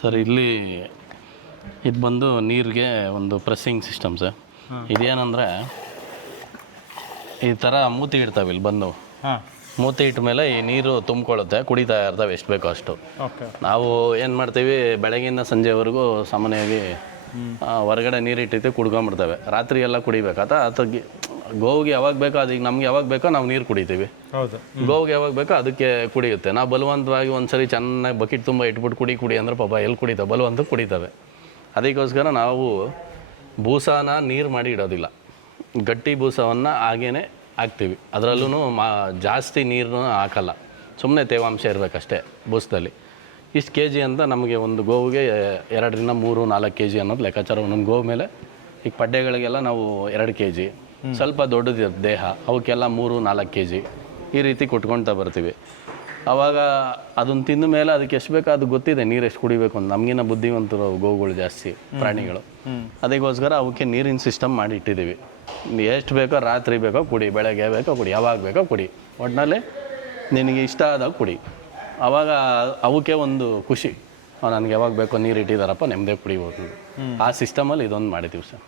Sir ಇಲ್ಲಿ ಇದು ಬಂದು ನೀರಿಗೆ ಒಂದು ಪ್ರೆಸ್ಸಿಂಗ್ ಸಿಸ್ಟಮ್ ಸರ್. ಇದೇನಂದರೆ ಈ ಥರ ಮೂತಿ ಇಡ್ತಾವೆ ಇಲ್ಲಿ ಬಂದು. ಮೂತಿ ಇಟ್ಟ ಮೇಲೆ ಈ ನೀರು ತುಂಬಿಕೊಳ್ಳುತ್ತೆ, ಕುಡಿತಾ ಇರ್ತವೆ ಎಷ್ಟು ಬೇಕೋ ಅಷ್ಟು. ನಾವು ಏನು ಮಾಡ್ತೀವಿ, ಬೆಳಗಿಂದ ಸಂಜೆವರೆಗೂ ಸಾಮಾನ್ಯವಾಗಿ ಹೊರಗಡೆ ನೀರು ಇಟ್ಟಿರ್ತೀವಿ, ಕುಡ್ಕೊಂಬಿಡ್ತೇವೆ. ರಾತ್ರಿ ಎಲ್ಲ ಕುಡಿಬೇಕಾತ ಅಥವಾ ಗೋವಿಗೆ ಯಾವಾಗ ಬೇಕೋ ಅದಕ್ಕೆ ನಮ್ಗೆ ಯಾವಾಗ ಬೇಕೋ ನಾವು ನೀರು ಕುಡಿತೀವಿ. ಗೋವಿಗೆ ಯಾವಾಗ ಬೇಕೋ ಅದಕ್ಕೆ ಕುಡಿಯುತ್ತೆ. ನಾವು ಬಲವಂತವಾಗಿ ಒಂದ್ಸರಿ ಚೆನ್ನಾಗಿ ಬಕೆಟ್ ತುಂಬ ಇಟ್ಬಿಟ್ಟು ಕುಡಿ ಅಂದ್ರೆ ಪಾಪ ಎಲ್ಲಿ ಕುಡಿತಾವೆ, ಬಲವಂತ ಕುಡಿತವೆ. ಅದಕ್ಕೋಸ್ಕರ ನಾವು ಬೂಸಾನ ನೀರು ಮಾಡಿ ಇಡೋದಿಲ್ಲ, ಗಟ್ಟಿ ಬೂಸವನ್ನು ಹಾಗೇ ಹಾಕ್ತೀವಿ. ಅದರಲ್ಲೂ ಜಾಸ್ತಿ ನೀರನ್ನು ಹಾಕಲ್ಲ, ಸುಮ್ಮನೆ ತೇವಾಂಶ ಇರಬೇಕಷ್ಟೇ ಬೂಸದಲ್ಲಿ. ಇಷ್ಟು ಕೆ ಜಿ ಅಂತ ನಮಗೆ ಒಂದು ಗೋವಿಗೆ 2ರಿಂದ 3-4 ಕೆ ಜಿ ಅನ್ನೋದು ಲೆಕ್ಕಾಚಾರ ಒಂದೊಂದು ಗೋವು ಮೇಲೆ. ಈಗ ಪಡ್ಡೆಗಳಿಗೆಲ್ಲ ನಾವು 2 ಕೆ ಜಿ, ಸ್ವಲ್ಪ ದೊಡ್ಡದಿರುತ್ತೆ ದೇಹ, ಅವಕ್ಕೆಲ್ಲ 3-4 ಕೆ ಜಿ ಈ ರೀತಿ ಕೊಟ್ಕೊಳ್ತಾ ಬರ್ತೀವಿ. ಆವಾಗ ಅದನ್ನು ತಿಂದ ಮೇಲೆ ಅದಕ್ಕೆ ಎಷ್ಟು ಬೇಕೋ ಅದು ಗೊತ್ತಿದೆ, ನೀರು ಎಷ್ಟು ಕುಡಿಬೇಕು ಅಂತ. ನಮಗಿನ್ನ ಬುದ್ಧಿವಂತರು ಗೋವುಗಳು ಜಾಸ್ತಿ, ಪ್ರಾಣಿಗಳು. ಅದಕ್ಕೋಸ್ಕರ ಅವಕ್ಕೆ ನೀರಿನ ಸಿಸ್ಟಮ್ ಮಾಡಿ ಇಟ್ಟಿದ್ದೀವಿ. ಎಷ್ಟು ಬೇಕೋ, ರಾತ್ರಿ ಬೇಕೋ ಕುಡಿ, ಬೆಳಗ್ಗೆ ಬೇಕೋ ಕುಡಿ, ಯಾವಾಗ ಬೇಕೋ ಕುಡಿ, ಒಟ್ಟಿನಲ್ಲಿ ನಿನಗೆ ಇಷ್ಟ ಆದಾಗ ಕುಡಿ. ಆವಾಗ ಅವಕ್ಕೆ ಒಂದು ಖುಷಿ, ನನಗೆ ಯಾವಾಗ ಬೇಕೋ ನೀರು ಇಟ್ಟಿದ್ದಾರಪ್ಪ, ನೆಮ್ಮದಿ ಕುಡಿಬೋದು. ಆ ಸಿಸ್ಟಮಲ್ಲಿ ಇದೊಂದು ಮಾಡಿದ್ದೀವಿ ಸರ್.